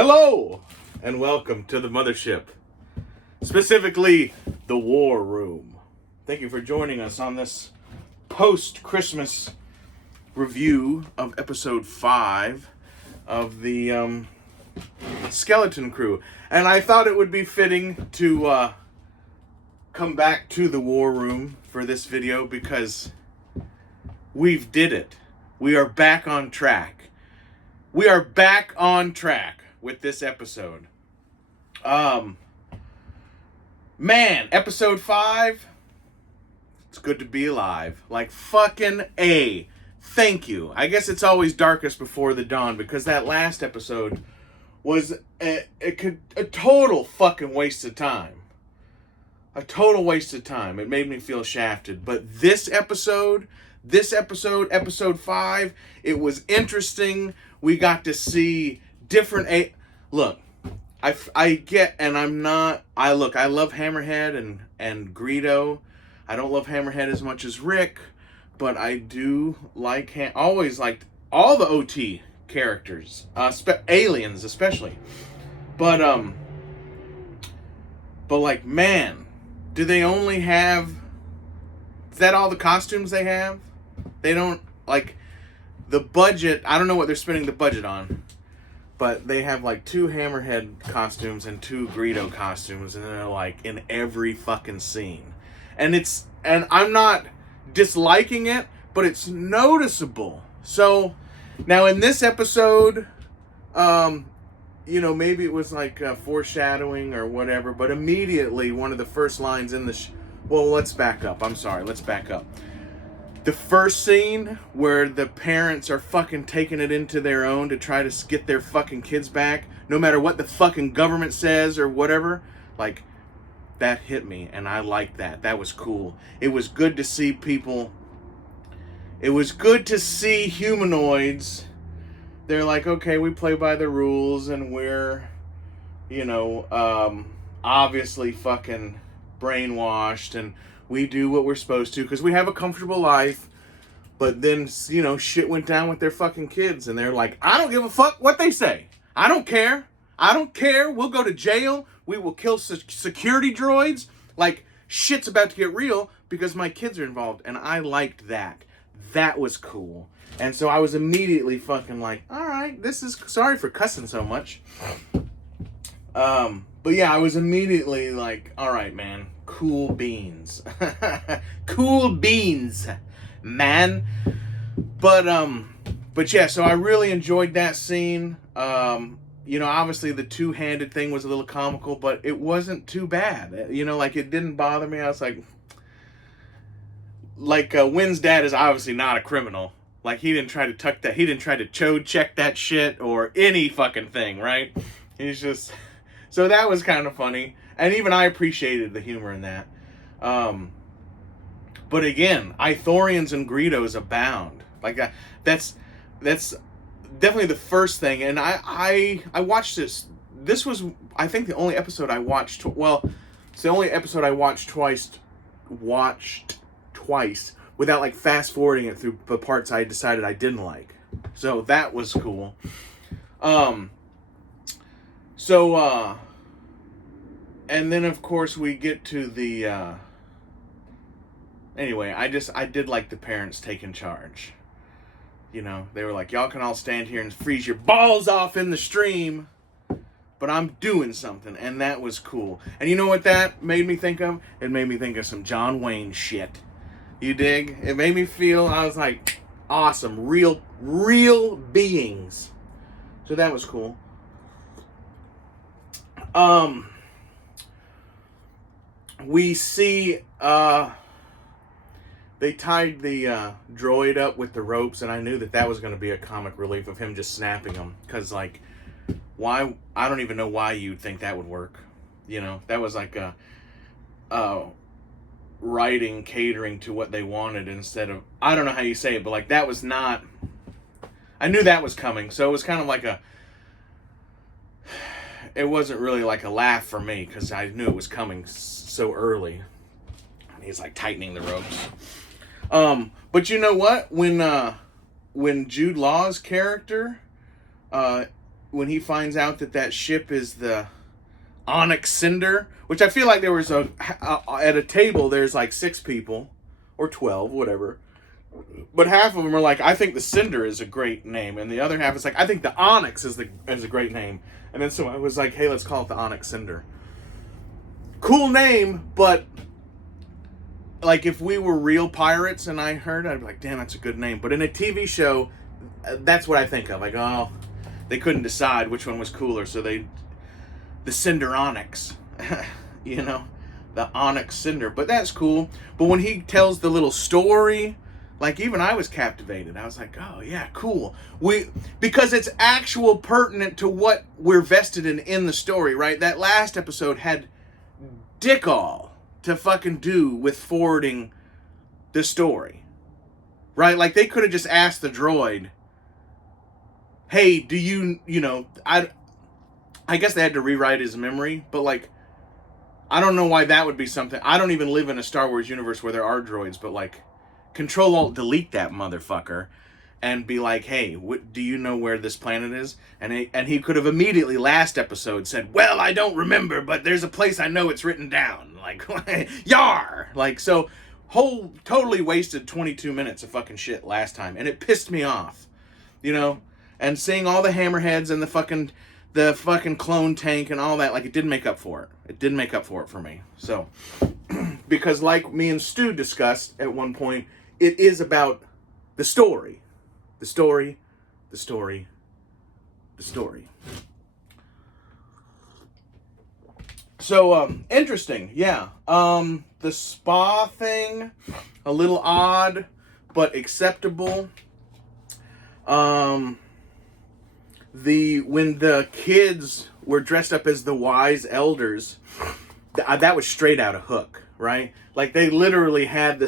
Hello, and welcome to the Mothership, specifically the War Room. Thank you for joining us on this post-Christmas review of episode 5 of the Skeleton Crew. And I thought it would be fitting to come back to the War Room for this video because we've did it. We are back on track. We are back on track with this episode. Man, episode 5, it's good to be alive. Like fucking A. Thank you. I guess it's always darkest before the dawn because that last episode was a total fucking waste of time. A total waste of time. It made me feel shafted. But this episode, episode 5, it was interesting. We got to see different look, I get, and I love Hammerhead and Greedo. I don't love Hammerhead as much as Rick, but I do like always liked all the OT characters, aliens especially. But like, man, do they only have, is that all the costumes they have? They don't, like, the budget, I don't know what they're spending the budget on, but they have like 2 Hammerhead costumes and 2 Greedo costumes, and they're like in every fucking scene. And I'm not disliking it, but it's noticeable. So now in this episode, maybe it was like foreshadowing or whatever, but immediately one of the first lines in the let's back up. Let's back up. The first scene where the parents are fucking taking it into their own to try to get their fucking kids back, no matter what the fucking government says or whatever, like, that hit me, and I liked that. That was cool. It was good to see people. It was good to see humanoids. They're like, okay, we play by the rules, and we're, obviously fucking brainwashed, and we do what we're supposed to because we have a comfortable life. But then, shit went down with their fucking kids, and they're like, I don't give a fuck what they say. I don't care. We'll go to jail. We will kill security droids. Like, shit's about to get real because my kids are involved, and I liked that. That was cool. And so I was immediately fucking like, all right, sorry for cussing so much. But yeah, I was immediately like, all right, man, cool beans. Cool beans, man. But yeah, so I really enjoyed that scene. Obviously the 2-handed thing was a little comical, but it wasn't too bad. It didn't bother me. I was like, Wynn's dad is obviously not a criminal. Like, he didn't try to tuck that, he didn't try to chode check that shit or any fucking thing, right? He's just, so that was kind of funny. And even I appreciated the humor in that. But again, Ithorians and Greedos abound. Like, that's definitely the first thing. And I watched this. This was, I think, the only episode I watched. Well, it's the only episode I watched twice without like fast forwarding it through the parts I decided I didn't like. So that was cool. And then of course we get to the, anyway, I did like the parents taking charge. They were like, y'all can all stand here and freeze your balls off in the stream, but I'm doing something, and that was cool. And you know what that made me think of? It made me think of some John Wayne shit. You dig? It made me feel, I was like, awesome, real beings. So that was cool. We see, they tied the droid up with the ropes, and I knew that was going to be a comic relief of him just snapping them. Because, like, why? I don't even know why you'd think that would work. That was like a writing catering to what they wanted instead of, I don't know how you say it, but, like, that was not, I knew that was coming. So it was kind of like it wasn't really like a laugh for me because I knew it was coming so early. And he's, like, tightening the ropes. But you know what? When Jude Law's character when he finds out that ship is the Onyx Cinder, which I feel like there was at a table there's like 6 people or 12, whatever. But half of them are like, I think the Cinder is a great name, and the other half is like, I think the Onyx is a great name. And then so I was like, hey, let's call it the Onyx Cinder. Cool name, but like if we were real pirates and I heard, I'd be like, damn, that's a good name. But in a TV show, that's what I think of. Like, oh, they couldn't decide which one was cooler, so the Cinder Onyx, you know, the Onyx Cinder. But that's cool. But when he tells the little story, like even I was captivated. I was like, oh yeah, cool. Because it's actual pertinent to what we're vested in the story, right? That last episode had dick all to fucking do with forwarding the story, right? Like they could have just asked the droid, hey, do you know, I guess they had to rewrite his memory, but like, I don't know why that would be something. I don't even live in a Star Wars universe where there are droids, but like, Control-Alt-Delete that motherfucker and be like, hey, do you know where this planet is? And he could have immediately last episode said, well, I don't remember, but there's a place I know it's written down. Like, yar! Like, so, totally wasted 22 minutes of fucking shit last time, and it pissed me off, you know? And seeing all the hammerheads and the fucking clone tank and all that, like, it didn't make up for it. It didn't make up for it for me. So, because like me and Stu discussed at one point, it is about the story. The story, the story, the story. So, interesting, yeah. The spa thing, a little odd, but acceptable. When the kids were dressed up as the wise elders, that was straight out of Hook, right? Like they literally had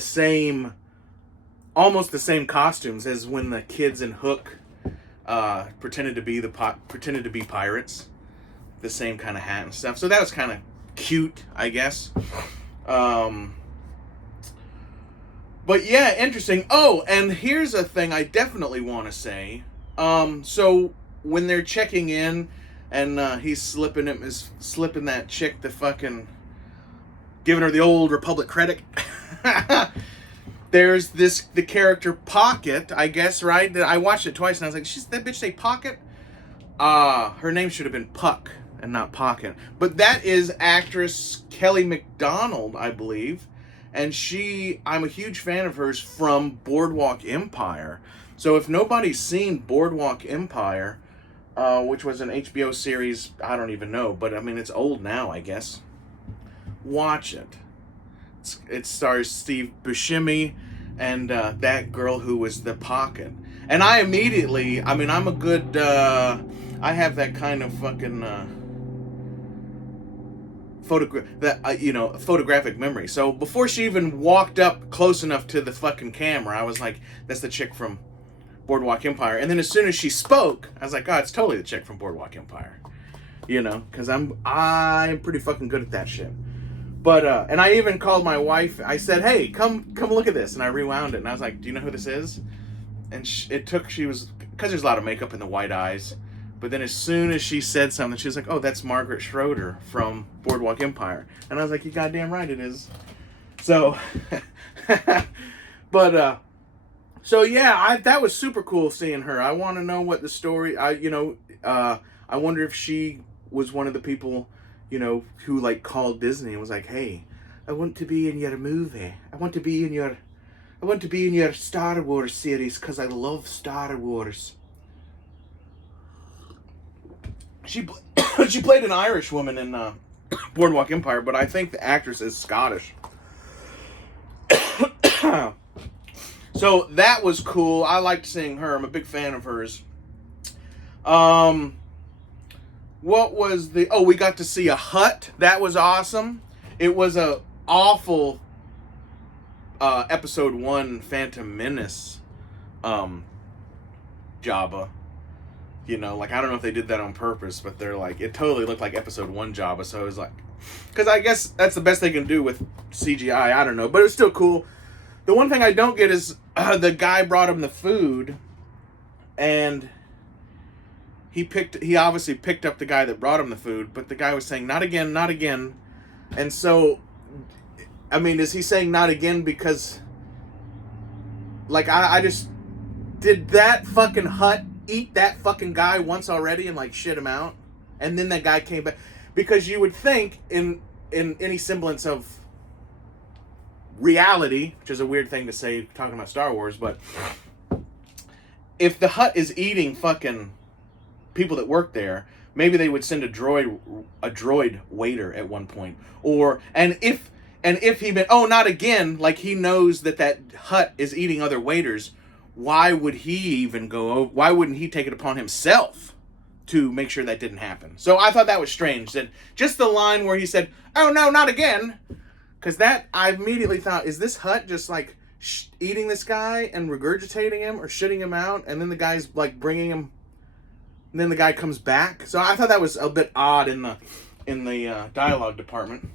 almost the same costumes as when the kids in Hook pretended to be pirates, the same kind of hat and stuff. So that was kind of cute, I guess. But yeah, interesting. Oh, and here's a thing I definitely want to say. So when they're checking in, and he's slipping that chick the fucking, giving her the old Republic credit. There's the character Pocket, I guess, right? I watched it twice and I was like, that bitch say Pocket? Her name should have been Puck and not Pocket. But that is actress Kelly Macdonald, I believe. And I'm a huge fan of hers from Boardwalk Empire. So if nobody's seen Boardwalk Empire, which was an HBO series, I don't even know, but I mean, it's old now, I guess. Watch it. It stars Steve Buscemi and that girl who was the Pocket. And I immediately, I mean, I'm a good, I have that kind of fucking photographic memory. So before she even walked up close enough to the fucking camera, I was like, that's the chick from Boardwalk Empire. And then as soon as she spoke, I was like, oh, it's totally the chick from Boardwalk Empire. You know, because I'm pretty fucking good at that shit. But, and I even called my wife. I said, hey, come look at this. And I rewound it. And I was like, do you know who this is? And because there's a lot of makeup in the white eyes. But then as soon as she said something, she was like, oh, that's Margaret Schroeder from Boardwalk Empire. And I was like, you're goddamn right it is. So, but, so yeah, that was super cool seeing her. I want to know what the story, I wonder if she was one of the people, you know, who like called Disney and was like, hey, I want to be in your movie. I want to be in your Star Wars series because I love Star Wars. She played an Irish woman in Boardwalk Empire, but I think the actress is Scottish. So that was cool. I liked seeing her. I'm a big fan of hers. What was we got to see a hut. That was awesome. It was a awful episode 1 Phantom Menace Jabba. You know, like, I don't know if they did that on purpose, but they're like, it totally looked like episode 1 Jabba, so it was like, because I guess that's the best they can do with CGI, I don't know, but it's still cool. The one thing I don't get is the guy brought him the food, and he obviously picked up the guy that brought him the food, but the guy was saying, not again, not again. And so, I mean, is he saying not again because, like, I just, did that fucking Hutt eat that fucking guy once already and, like, shit him out? And then that guy came back? Because you would think, in any semblance of reality, which is a weird thing to say talking about Star Wars, but if the Hutt is eating fucking people that work there, maybe they would send a droid waiter at one point. And if he been, oh, not again, like he knows that Hutt is eating other waiters, why would he even why wouldn't he take it upon himself to make sure that didn't happen? So I thought that was strange, that just the line where he said, oh no, not again, because that, I immediately thought, is this Hutt just like eating this guy and regurgitating him or shitting him out, and then the guy's like bringing him, and then the guy comes back? So I thought that was a bit odd in the dialogue department.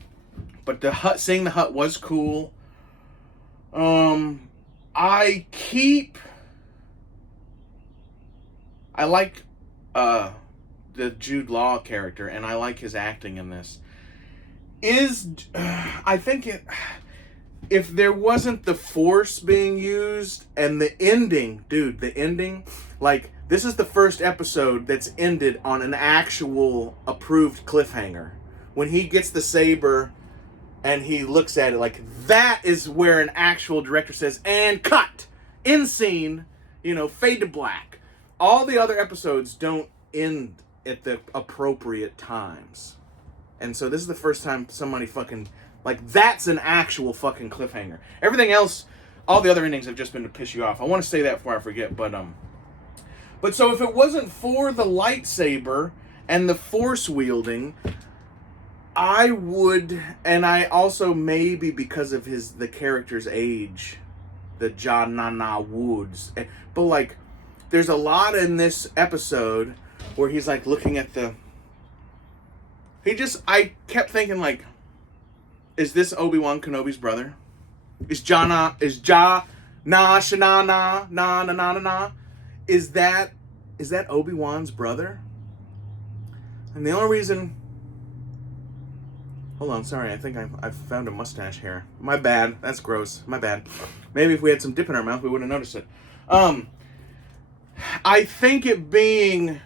But seeing the Hutt was cool. I like the Jude Law character, and I like his acting in this. I think if there wasn't the Force being used and the ending, like, this is the first episode that's ended on an actual approved cliffhanger. When he gets the saber and he looks at it, like, that is where an actual director says, and cut! End scene, fade to black. All the other episodes don't end at the appropriate times. And so this is the first time somebody fucking, like, that's an actual fucking cliffhanger. Everything else, all the other endings have just been to piss you off. I want to say that before I forget, but so if it wasn't for the lightsaber and the Force wielding, I would, and I also, maybe because of the character's age, the Janana Woods, but like, there's a lot in this episode where he's like looking at I kept thinking, like, is this Obi-Wan Kenobi's brother? Is that Obi-Wan's brother? And the only reason, hold on, sorry, I think I've found a mustache hair. My bad, that's gross, my bad. Maybe if we had some dip in our mouth, we wouldn't have noticed it. I think it being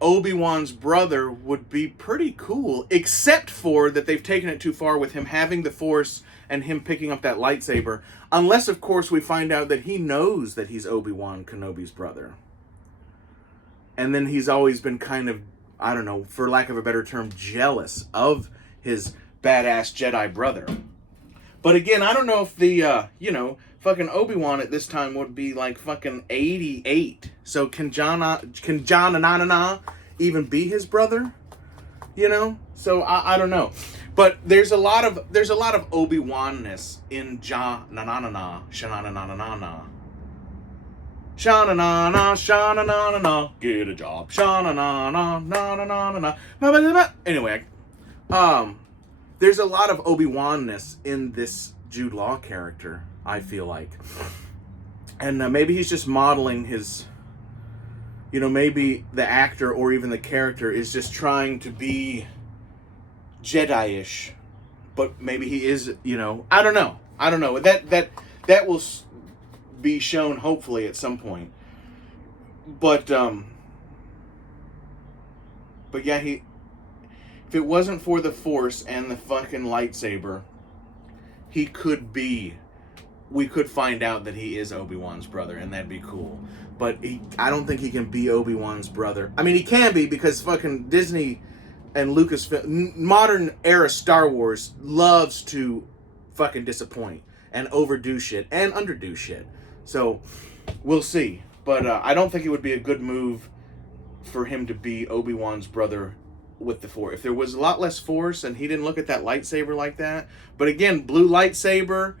Obi-Wan's brother would be pretty cool, except for that they've taken it too far with him having the Force and him picking up that lightsaber. Unless, of course, we find out that he knows that he's Obi-Wan Kenobi's brother. And then he's always been kind of, I don't know, for lack of a better term, jealous of his badass Jedi brother. But again, I don't know if the, fucking Obi-Wan at this time would be like fucking 88. So can John even be his brother? So I don't know. But there's a lot of Obi-Wan-ness in Sha-na-na-na-na, Sha-na-na-na-na-na. Sha-na-na-na, Sha-na-na-na-na, get a job. Sha-na-na-na-na-na-na-na. Anyway, there's a lot of Obi-Wan-ness in this Jude Law character, I feel like. And maybe he's just modeling his, maybe the actor or even the character is just trying to be Jedi-ish. But maybe he is, I don't know. That will be shown hopefully at some point. But yeah, if it wasn't for the Force and the fucking lightsaber, we could find out that he is Obi-Wan's brother, and that'd be cool. But I don't think he can be Obi-Wan's brother. I mean, he can be, because fucking Disney and Lucasfilm, modern era Star Wars, loves to fucking disappoint and overdo shit and underdo shit. So, we'll see. But I don't think it would be a good move for him to be Obi-Wan's brother with the Force. If there was a lot less Force and he didn't look at that lightsaber like that. But again, blue lightsaber,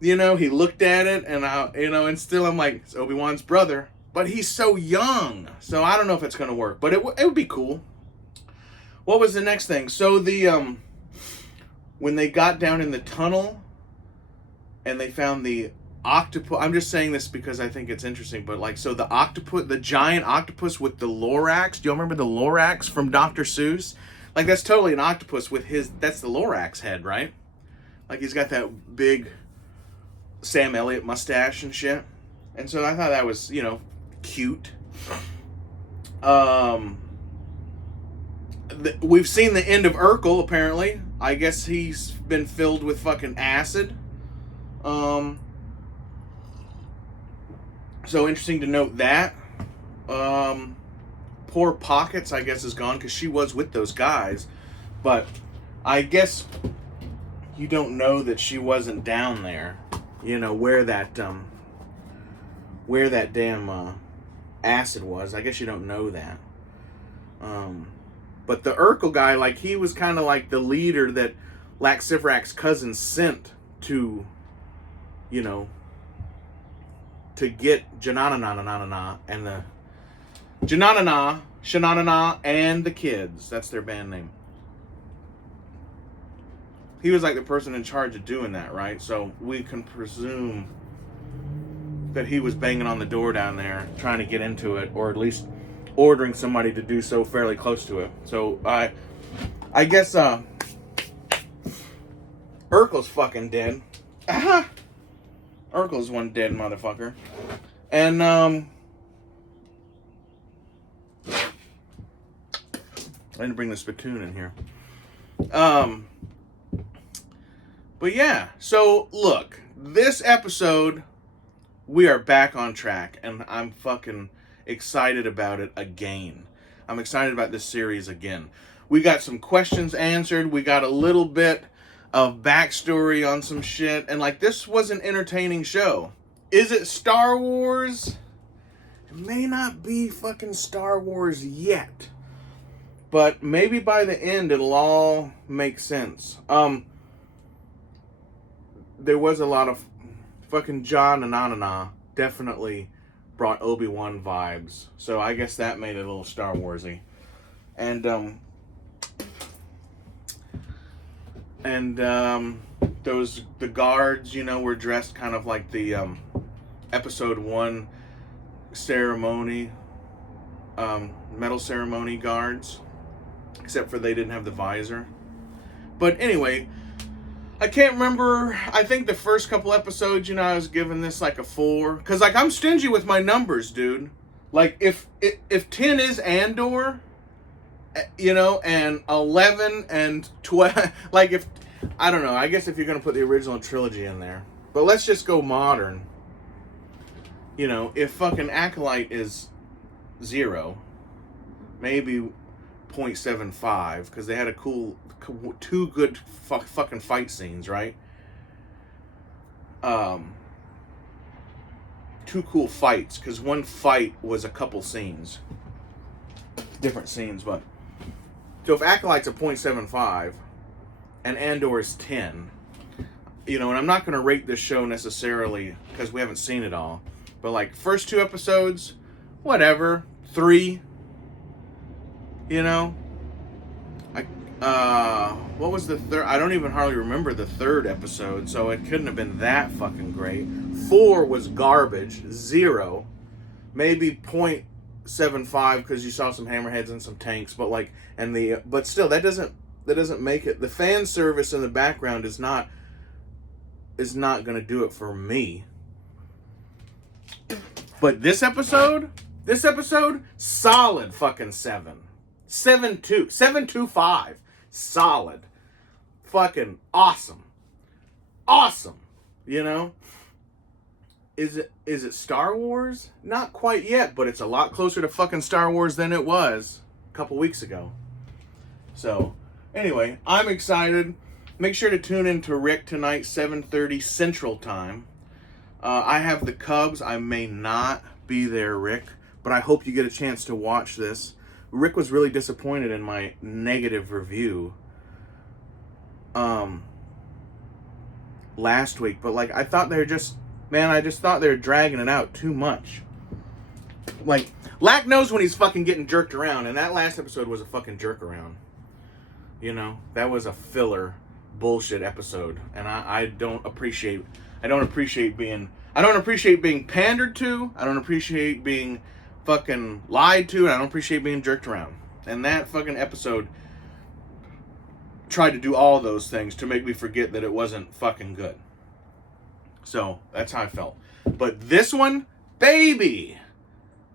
he looked at it and, and still I'm like, it's Obi-Wan's brother. But he's so young. So I don't know if it's going to work. But it would be cool. What was the next thing? So when they got down in the tunnel and they found the octopus. I'm just saying this because I think it's interesting. But like, so the octopus, the giant octopus with the Lorax. Do you remember the Lorax from Dr. Seuss? Like, that's totally an octopus with his. That's the Lorax head, right? Like, he's got that big Sam Elliott mustache and shit. And so I thought that was, cute. We've seen the end of Urkel, apparently. I guess he's been filled with fucking acid. So interesting to note that. Poor Pockets, I guess, is gone because she was with those guys. But I guess you don't know that she wasn't down there. Where that damn acid was. I guess you don't know that. But the Urkel guy, like, he was kind of like the leader that Laxivrak's cousin sent to, to get Jananana and the Shananana and the kids. That's their band name. He was like the person in charge of doing that, right? So we can presume that he was banging on the door down there, trying to get into it, or at least ordering somebody to do so fairly close to it. So I guess Urkel's fucking dead. Aha! Urkel's one dead motherfucker. And I didn't bring the spittoon in here. But yeah, so look, this episode, we are back on track, and I'm fucking excited about it again. I'm excited about this series again. We got some questions answered. We got a little bit of backstory on some shit, and like, this was an entertaining show. Is it Star Wars? It may not be fucking Star Wars yet, but maybe by the end it'll all make sense. There was a lot of fucking John Nanana definitely brought Obi-Wan vibes. So I guess that made it a little Star Warsy. And the guards, were dressed kind of like the episode 1 ceremony, medal ceremony guards, except for they didn't have the visor. But anyway, I can't remember. I think the first couple episodes, I was giving this like a 4. Because, like, I'm stingy with my numbers, dude. Like, if 10 is Andor, and 11 and 12, like, if, I don't know, I guess if you're going to put the original trilogy in there. But let's just go modern. If fucking Acolyte is 0, maybe 0.75, because they had a cool, 2 good fucking fight scenes, right? 2 cool fights, because one fight was a couple scenes, different scenes. But so if Acolyte's a 0.75 and Andor is 10, and I'm not going to rate this show necessarily because we haven't seen it all, but like, first 2 episodes, whatever, 3. What was the third? I don't even hardly remember the third episode, so it couldn't have been that fucking great. 4 was garbage. 0, maybe 0.75 because you saw some hammerheads and some tanks, but like, but still, that doesn't make it. The fan service in the background is not gonna do it for me. But this episode, solid fucking 7. 7.25. Solid. Fucking awesome. Awesome. Is it Star Wars? Not quite yet, but it's a lot closer to fucking Star Wars than it was a couple weeks ago. So, anyway, I'm excited. Make sure to tune in to Rick tonight, 7:30 Central Time. I have the Cubs. I may not be there, Rick, but I hope you get a chance to watch this. Rick was really disappointed in my negative review last week, but like, I thought I just thought they were dragging it out too much. Like, Lack knows when he's fucking getting jerked around, and that last episode was a fucking jerk around. That was a filler bullshit episode, and I don't appreciate I don't appreciate being pandered to. I don't appreciate being fucking lied to, and I don't appreciate being jerked around. And that fucking episode tried to do all those things to make me forget that it wasn't fucking good. So, that's how I felt. But this one, baby,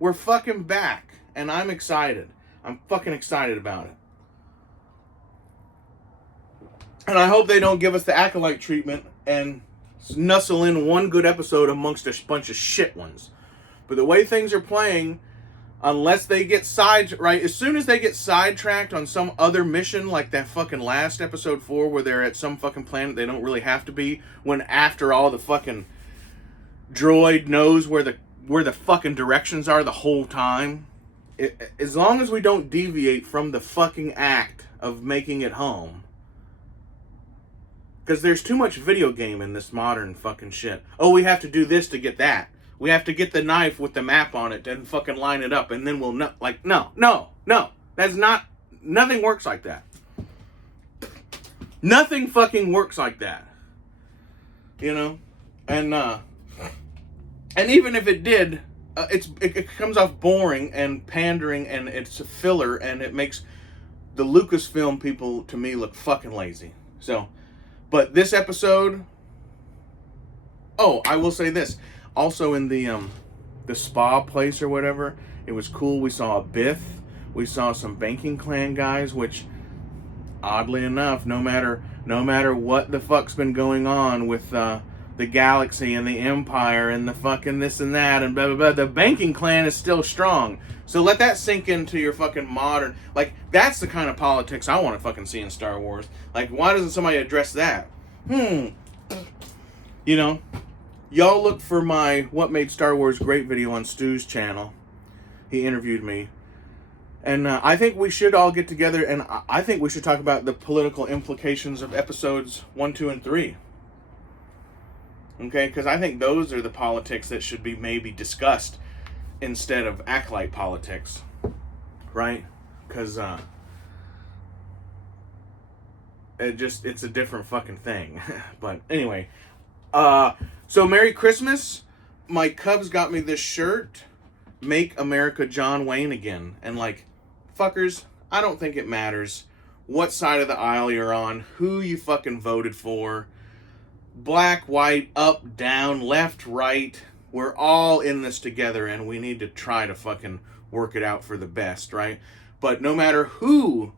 we're fucking back. And I'm excited. I'm fucking excited about it. And I hope they don't give us the Acolyte treatment and nuzzle in one good episode amongst a bunch of shit ones. But the way things are playing, unless they get as soon as they get sidetracked on some other mission, like that fucking last episode 4 where they're at some fucking planet they don't really have to be, when after all the fucking droid knows where the fucking directions are the whole time. As long as we don't deviate from the fucking act of making it home. Because there's too much video game in this modern fucking shit. Oh, we have to do this to get that. We have to get the knife with the map on it and fucking line it up, and then we'll no. That's not. Nothing works like that. Nothing fucking works like that. You know, and even if it did, it comes off boring and pandering, and it's a filler, and it makes the Lucasfilm people to me look fucking lazy. So, but this episode. Oh, I will say this. Also in the spa place or whatever, it was cool. We saw a Biff. We saw some Banking Clan guys, which, oddly enough, no matter what the fuck's been going on with the galaxy and the Empire and the fucking this and that and blah blah blah, the Banking Clan is still strong. So let that sink into your fucking modern. Like, that's the kind of politics I want to fucking see in Star Wars. Like, why doesn't somebody address that? You know. Y'all look for my What Made Star Wars Great video on Stu's channel. He interviewed me. And I think we should all get together, and I think we should talk about the political implications of episodes 1, 2, and 3. Okay? Because I think those are the politics that should be maybe discussed instead of Acolyte politics. Right? Because it's a different fucking thing. But anyway... So Merry Christmas. My Cubs got me this shirt. Make America John Wayne again. And like, fuckers, I don't think it matters what side of the aisle you're on, who you fucking voted for. Black, white, up, down, left, right. We're all in this together, and we need to try to fucking work it out for the best, right? But no matter who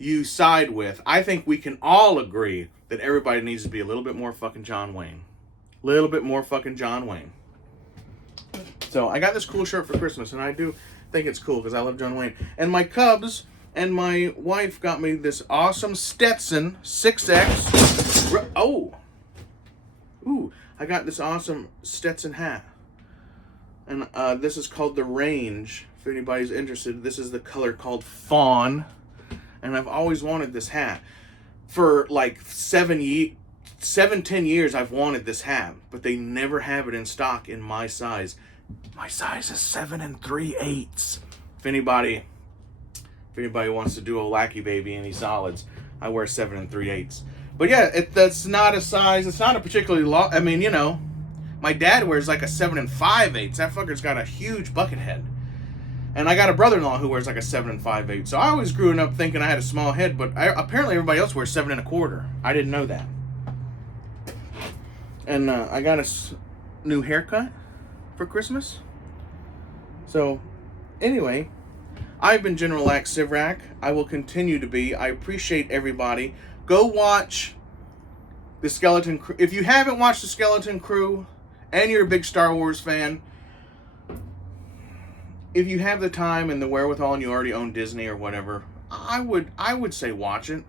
you side with, I think we can all agree that everybody needs to be a little bit more fucking John Wayne. Little bit more fucking John Wayne. So I got this cool shirt for Christmas, and I do think it's cool because I love John Wayne. And my Cubs and my wife got me this awesome Stetson 6X. I got this awesome Stetson hat. And this is called the Range. If anybody's interested, this is the color called Fawn. And I've always wanted this hat. For like 10 years I've wanted this hat, but they never have it in stock in my size. My size is 7 3/8. If anybody wants to do a wacky baby any solids, I wear 7 3/8. But yeah, that's not a size. It's not a particularly long. I mean, you know, my dad wears like a 7 5/8. That fucker's got a huge bucket head. And I got a brother-in-law who wears like a 7 5/8. So I always grew up thinking I had a small head, but apparently everybody else wears 7 1/4. I didn't know that. And I got a new haircut for Christmas. So, anyway, I've been General Axe Sivrak. I will continue to be. I appreciate everybody. Go watch the Skeleton Crew. If you haven't watched the Skeleton Crew and you're a big Star Wars fan, if you have the time and the wherewithal and you already own Disney or whatever, I would say watch it.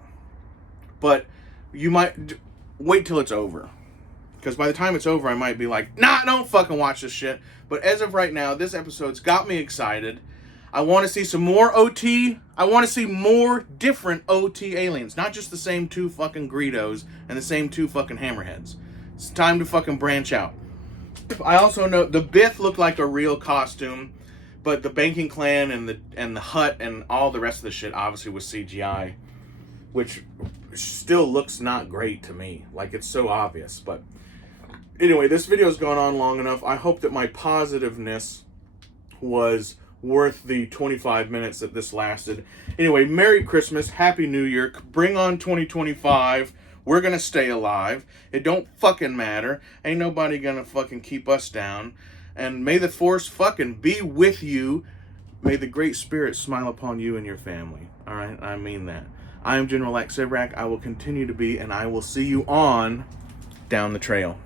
But you might wait till it's over. Because by the time it's over, I might be like, nah, don't fucking watch this shit. But as of right now, this episode's got me excited. I want to see some more OT. I want to see more different OT aliens. Not just the same 2 fucking Greedos and the same 2 fucking Hammerheads. It's time to fucking branch out. I also know the Bith looked like a real costume. But the Banking Clan and the hut and all the rest of the shit obviously was CGI, which still looks not great to me. Like, it's so obvious. But Anyway, this video's gone on long enough. I hope that my positiveness was worth the 25 minutes that this lasted. Anyway, Merry Christmas, Happy New Year, bring on 2025. We're gonna stay alive. It don't fucking matter. Ain't nobody gonna fucking keep us down. And may the force fucking be with you. May the Great Spirit smile upon you and your family. Alright, I mean that. I am General X Sivrak. I will continue to be, and I will see you on Down the Trail.